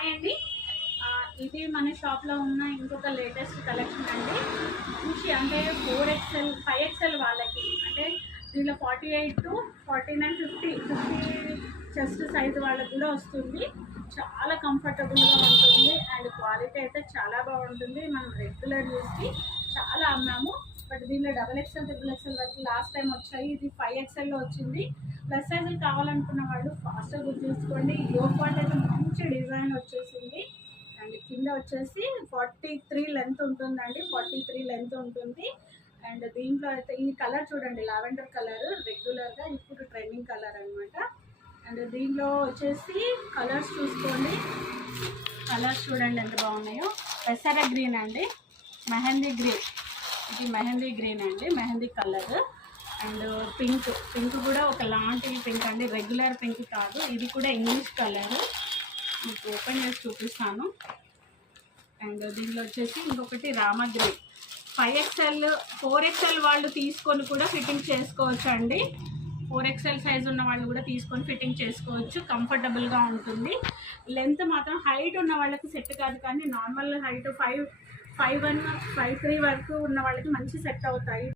Hi అండి. ఇది మన షాప్లో ఉన్న ఇంకొక లేటెస్ట్ కలెక్షన్ అండి. చూసి అంటే 4XL 5XL వాళ్ళకి అంటే దీనిలో 48 to 49 50 చెస్ట్ సైజ్ వాళ్ళకి కూడా వస్తుంది. చాలా కంఫర్టబుల్గా ఉంటుంది అండ్ క్వాలిటీ అయితే చాలా బాగుంటుంది. మనం రెగ్యులర్ యూస్కి చాలా అమ్మాము. బట్ దీనిలో XXL XXL వరకు లాస్ట్ టైం వచ్చాయి. ఇది 5XLలో వచ్చింది. ప్లస్ సైజులు కావాలనుకున్న వాళ్ళు ఫాస్ట్గా బుక్ చేసుకోండి. యోగ్ పార్ట్ అయితే మంచి డిజైన్ వచ్చేసింది అండ్ కింద వచ్చేసి 43 లెంత్ ఉంటుందండి. 43 లెంత్ ఉంటుంది. అండ్ దీంట్లో అయితే ఈ కలర్ చూడండి, లావెండర్ కలర్ రెగ్యులర్గా ఇప్పుడు ట్రెండింగ్ కలర్ అనమాట. అండ్ దీంట్లో వచ్చేసి కలర్స్ చూసుకోండి. కలర్స్ చూడండి ఎంత బాగున్నాయో. పెసర గ్రీన్ అండి, మెహందీ గ్రీన్, ఇది మెహందీ గ్రీన్ అండి, మెహందీ కలర్. అండ్ పింక్ కూడా ఒక లాంటి పింక్ అండి, రెగ్యులర్ పింక్ కాదు. ఇది కూడా ఇంగ్లీష్ కలర్, మీకు ఓపెన్ చేసి చూపిస్తాను. అండ్ దీనిలో వచ్చేసి ఇంకొకటి రామ గ్రీన్. 5XL 4XL వాళ్ళు తీసుకొని కూడా ఫిట్టింగ్ చేసుకోవచ్చు అండి. 4XL సైజ్ ఉన్న వాళ్ళు కూడా తీసుకొని ఫిట్టింగ్ చేసుకోవచ్చు. కంఫర్టబుల్గా ఉంటుంది. లెంత్ మాత్రం హైట్ ఉన్న వాళ్ళకి సెట్ కాదు, కానీ నార్మల్ హైట్ 5'1", 5'3" వరకు ఉన్న వాళ్ళకి మంచి సెట్ అవుతాయి.